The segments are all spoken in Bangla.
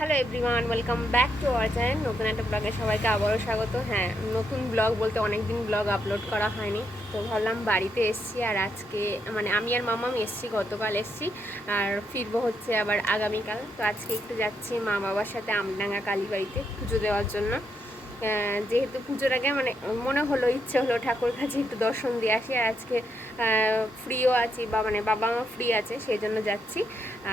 Hello everyone, welcome back to our channel. নতুন একটা ব্লগে সবাইকে আবারও স্বাগত। হ্যাঁ, নতুন ব্লগ বলতে অনেক দিন ব্লগ আপলোড করা হয়নি, তো ভাবলাম বাড়িতে এসছি। আর আজকে মানে আমি আর মামাম এসছি, গতকাল এসছি, আর ফিরবো হচ্ছে আবার আগামীকাল। তো আজকে একটু যাচ্ছি মা বাবার সাথে আমডাঙ্গা কালীবাড়িতে পুজো দেওয়ার জন্য। যেহেতু পুজোর আগে মানে মনে হলো, ইচ্ছে হলো ঠাকুর কাছে একটু দর্শন দিয়ে আসি। আর আজকে ফ্রিও আছি, বা মানে বাবা মা ফ্রি আছে, সেই জন্য যাচ্ছি।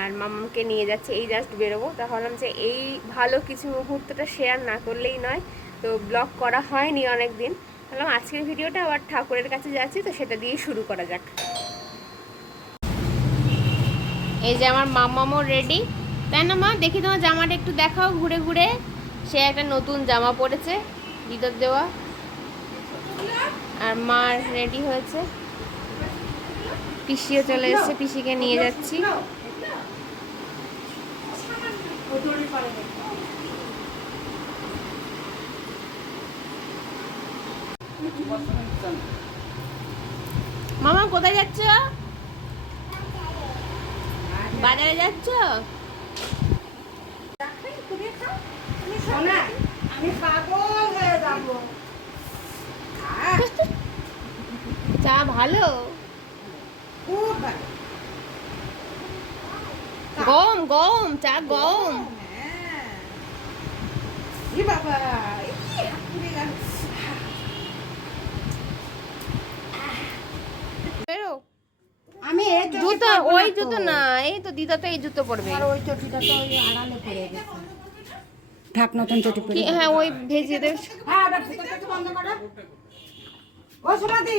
আর মামাকে নিয়ে যাচ্ছি, এই জাস্ট বেরোবো। তা ভাবলাম যে এই ভালো কিছু মুহূর্তটা শেয়ার না করলেই নয়, তো ব্লগ করা হয়নি অনেক দিন। ভাবলাম আজকের ভিডিওটা আবার ঠাকুরের কাছে যাচ্ছি, তো সেটা দিয়ে শুরু করা যাক। এই যে আমার মামামও রেডি, তাই না মা? দেখি তোমার জামাটা একটু দেখাও ঘুরে ঘুরে। সে একটা নতুন জামা পরেছে, দিদার দেওয়া। আর মা রেডি হয়েছে, পিসিও চলে এসেছে, পিসিকে নিয়ে যাচ্ছি। মামা কোথায় যাচ্ছ? বাজারে যাচ্ছ? আমি পাগল হয়ে যাবো। চা ভালো, খুব ভালো। গরম গরম চা, গরম। হ্যাঁ। ই বাবা, হাত পুড়ে গেল। বেরো। আমি এই জুতো, ওই জুতো না, এই তো দিদা তো এই জুতো পরবে। আর ওই চটিটা তো ওই আড়ালে পড়ে গেছে। ঢাক নতুন চটি পরে। কি? হ্যাঁ, ওই ভেজিয়ে দে। হ্যাঁ, ওটা ভিতরটা বন্ধ করো। ও সুমাদি,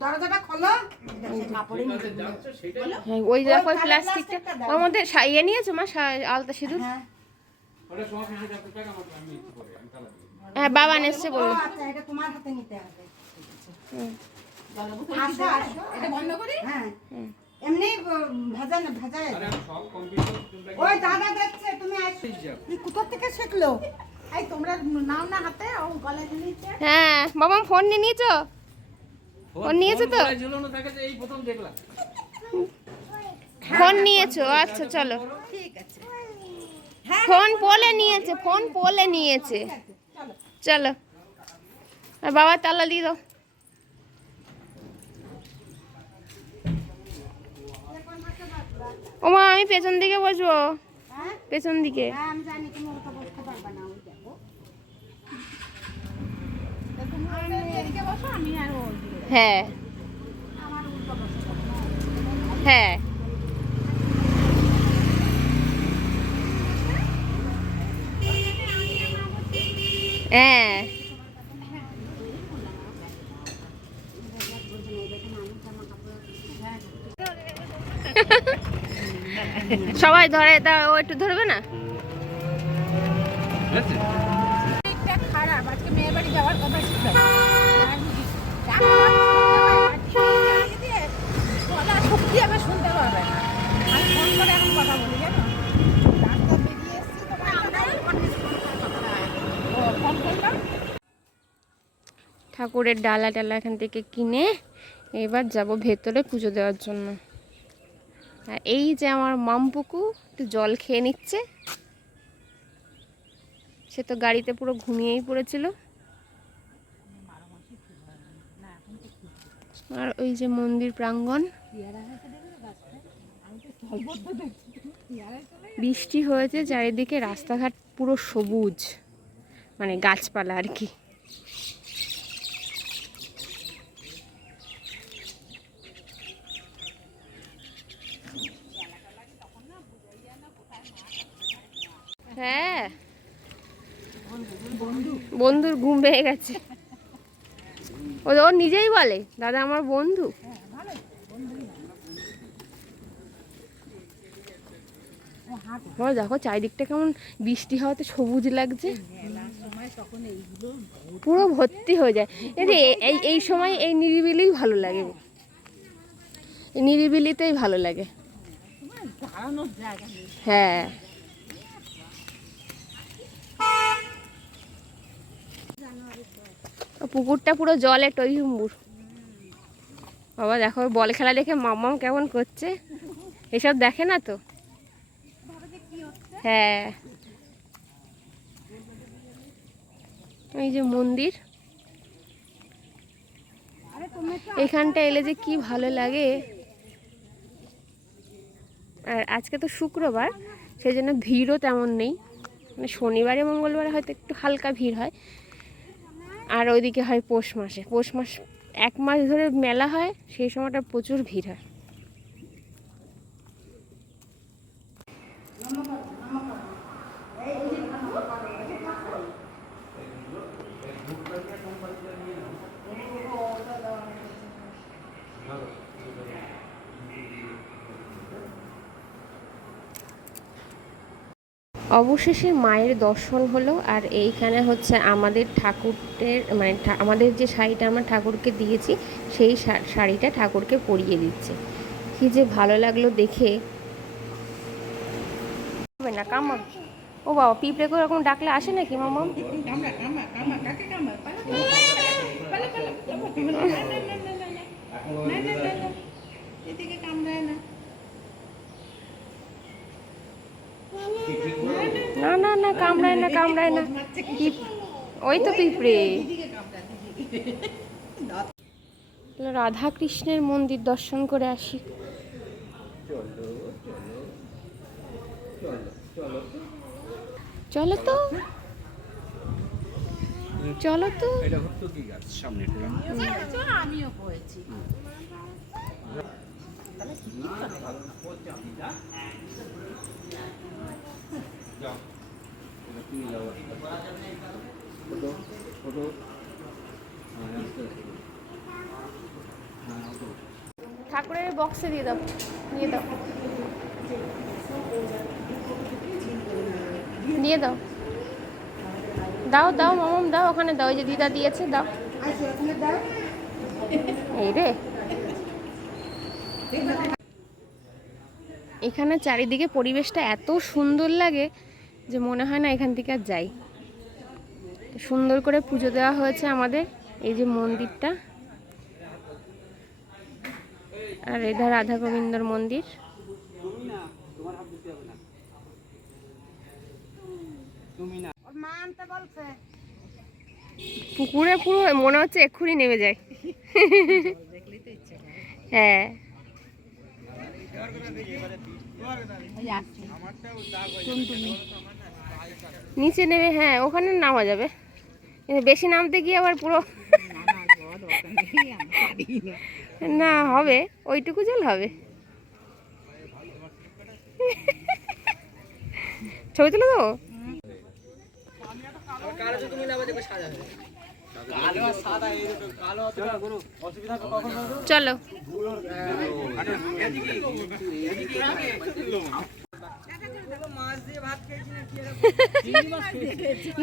দরজাটা খোলো। কাপড়ে নিচে হ্যাঁ, ওই দেখো ওই প্লাস্টিকটা, ওর মধ্যে ইয়ে নিয়েছো মা, আলতা সিঁদুর? হ্যাঁ। হ্যাঁ, বাবা এসছে বললো। আচ্ছা, এটা তোমার হাতে নিতে হবে। হুম। আসো আসো, এটা বন্ধ করি? হ্যাঁ। এমনি ভাজা না, ভাজায়। ওই দাদা দেখছে, তুমি আসো। তুই কোথা থেকে শিখলো? এই তোমরা নাও না হাতে, ও গলায় নিয়েছে। হ্যাঁ, বাবা ফোন নিয়ে নিয়েছো? ফোন নিয়েছো তো? ফোন নিয়েছো? আচ্ছা চলো। ঠিক আছে। ফোন পোলে নিয়েছে, ফোন পোলে নিয়েছে। চলো, আর বাবা তালা দিয়ে দাও। ওমা, আমি পেছন দিকে বসবো, হ্যাঁ? পেছন দিকে। হ্যাঁ, আমি জানি তুমি ওটা বসতে পারবে না, ওই দেখো। তা তুমি এদিকে বসো, আমি আর ও ওইদিকে। হ্যাঁ আমার উল্টো বসো। হ্যাঁ। হ্যাঁ, সবাই ধরে, তা ও একটু ধরবে না? এটা খারাপ, আজকে মেয়ের বাড়ি যাওয়ার কথা ছিল। গলা শক্তি আবার শুনতে পাবে না। আমি ফোন করে এখন কথা বলি, জানো? রাস্তা বেরিয়ে এসছি, ফোন করলাম। ঠাকুরের ডালা টালা এখান থেকে কিনে এবার যাব ভেতরে পুজো দেওয়ার জন্য। আর এই যে আমার মামপুকু একটু জল খেয়ে নিচ্ছে, সে তো গাড়িতে পুরো ঘুমিয়েই পড়েছিল। আর ওই যে মন্দির প্রাঙ্গণ, বৃষ্টি হয়েছে চারিদিকে, রাস্তাঘাট পুরো সবুজ, মানে গাছপালা আর কি। হ্যাঁ, বন্ধুর ঘুম পেয়ে গেছে। ও ওর নিজেই বলে, দাদা আমার বন্ধু। দেখো চারিদিকটা কেমন বৃষ্টি হওয়াতে সবুজ লাগছে, পুরো ভর্তি হয়ে যায়। এই এই সময় এই নিরিবিলিই ভালো লাগে, এই নিরিবিলিতেই ভালো লাগে। হ্যাঁ, পুকুরটা পুরো জলে টইহুম্বুর। বাবা দেখো বল খেলা দেখে মাম্মাম কেমন করছে, এসব দেখে না তো। হ্যাঁ, এই যে মন্দির, এখানটা এলে যে কি ভালো লাগে। আর আজকে তো শুক্রবার, সেই জন্য ভিড়ও তেমন নেই। মানে শনিবারে মঙ্গলবারে হয়তো একটু হালকা ভিড় হয়। আর ওইদিকে হয় পৌষ মাসে, পৌষ মাস 1 মাস ধরে মেলা হয়, সেই সময়টা প্রচুর ভিড় হয়। অবশেষে মায়ের দর্শন হলো। আর এইখানে হচ্ছে আমাদের ঠাকুরের মানে আমাদের যে শাড়িটা আমরা ঠাকুরকে দিয়েছি, সেই শাড়িটা ঠাকুরকে পরিয়ে দিচ্ছে। কি যে ভালো লাগলো দেখে। না কামড়, ও বাবা, পিঁপড়ে করে এরকম ডাকলে আসে নাকি মামা? না না না, কামড়ায় না, কামড়ায় না। ওই তো পিঁপড়ে। রাধা কৃষ্ণের মন্দির দর্শন করে আসি। চলো তো, চলো তো। আমিও করেছি। ঠাকুরের বক্সে দিয়ে দাও, দিয়ে দাও, দিয়ে দাও, দাও দাও মামাম দাও, ওখানে দাও, ওই যে দিদা দিয়েছে, দাও। এই রে, এখানে চারিদিকে পরিবেশটা এত সুন্দর লাগে যে মনে হয় না এখান থেকে আর যাই। সুন্দর করে পুজো দেওয়া হয়েছে আমাদের এই যে মন্দিরটা। আর এটা রাধা গোবিন্দর মন্দির। পুকুরে পুরো মনে হচ্ছে এক্ষুনি নেমে যায়। হ্যাঁ, নিচে নেমে, হ্যাঁ ওখানে নামা যাবে, কিন্তু বেশি নামতে গিয়ে আবার পুরো না হবে, ওইটুকু জল হবে। ছবি তুলে দেবো। চলো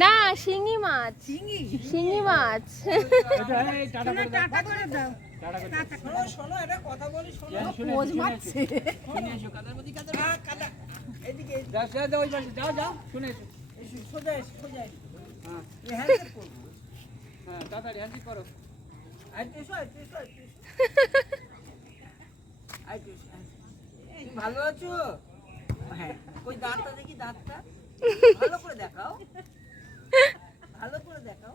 না, শিঙি মাছ, শিঙি মাছ। ভালো আছো? হ্যাঁ, ওই দাঁতটা দেখি, দাঁতটা ভালো করে দেখাও, ভালো করে দেখাও।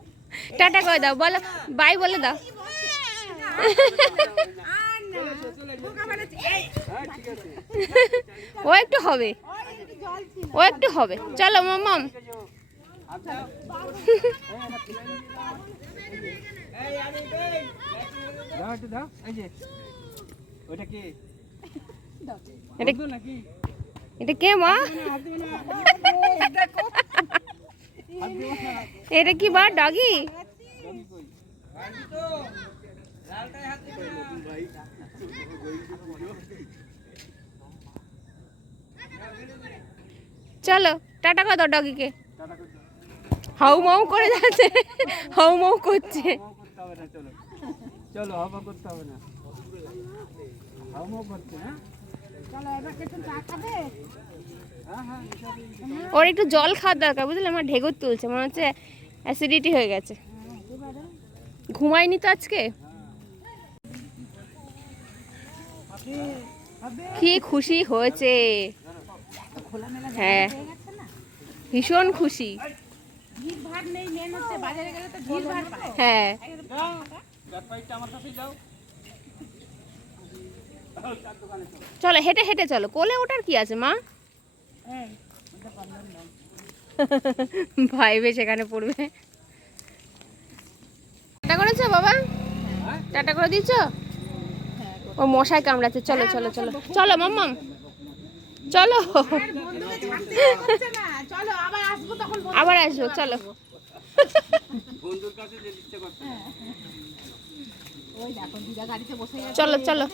টাটা করে দাও, বলো বাই বলে দাও। ও একটু হবে, ও একটু হবে। চলো মামাম। এটা কে মা? এটা কি বা ডগি? চলো টাটা করে দাও ডগিকে। হাউ মাউ করে যাচ্ছে, হাউ মাউ করছে। চলো হাওয়া করতে হবে না, হাওয়া করছে না। ওর একটু জল খাওয়ার দরকার, বুঝলে? আমার ঢেকুর তুলছে, মনে হচ্ছে অ্যাসিডিটি হয়ে গেছে। ঘুমায়নি তো আজকে। কি খুশি হয়েছে, হ্যাঁ ভীষণ খুশি। ভিড় ভাড় নেই, মেন হচ্ছে বাজারে গেলে তো ভিড় ভাড় পায়। হ্যাঁ যাও ব্যাট পাইটটা আমার কাছেই যাও চলো হেঁটে হেঁটে চলো, কোলে ওঠার কি আছে মা? ভাইবে সেখানে পড়বে। টাটা করেছো বাবা? টাটা করে দিচ্ছ? ও মশায় কামড়াচ্ছে, চলো চলো চলো চলো মাম্মাম চলো। বন্ধুকে ছাড়তে ইচ্ছে করছে না। চলো আবার আসবো তখন বন্ধু। আবার আসবো চলো। বন্ধুর কাছে যে ইচ্ছে করছে ওই দেখো দিদা গাড়িতে বসে গেছে। চলো চলো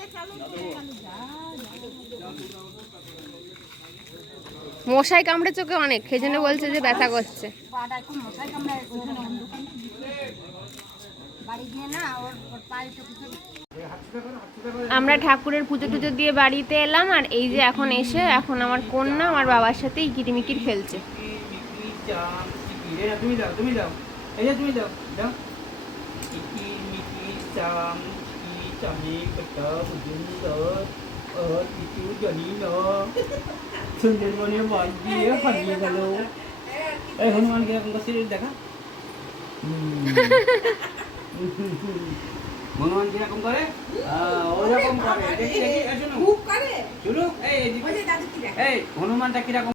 মশাই কামড়ে চোখে অনেক, সেজন্য বলছে যে ব্যথা করছে। পাটা এখন মশাই কামড়ায়, ওখানে অন্ধকার। বাড়ি গিয়ে না ওর পায়ে চোখে আমরা ঠাকুরের পুজো টুজো দিয়ে বাড়িতে এলাম, আর এই যে এখন এসে এখন আমার কন্যা আমার বাবার সাথে ইকিরিমিকির খেলছে। তুমি যাও তুমি যাও, এই যে তুমি যাও যাও ইকি মিকি চাম কি চামি কটা সুন্দর কিছু জানি না সুন্দরবনে বাদ দিয়ে হারিয়ে গেল। এই হনুমান কিরকম করছে দেখা, হনুমান কিরকম করে, ওরকম করে দেখি দেখি শুনো শুনো এই হনুমানটা কিরকম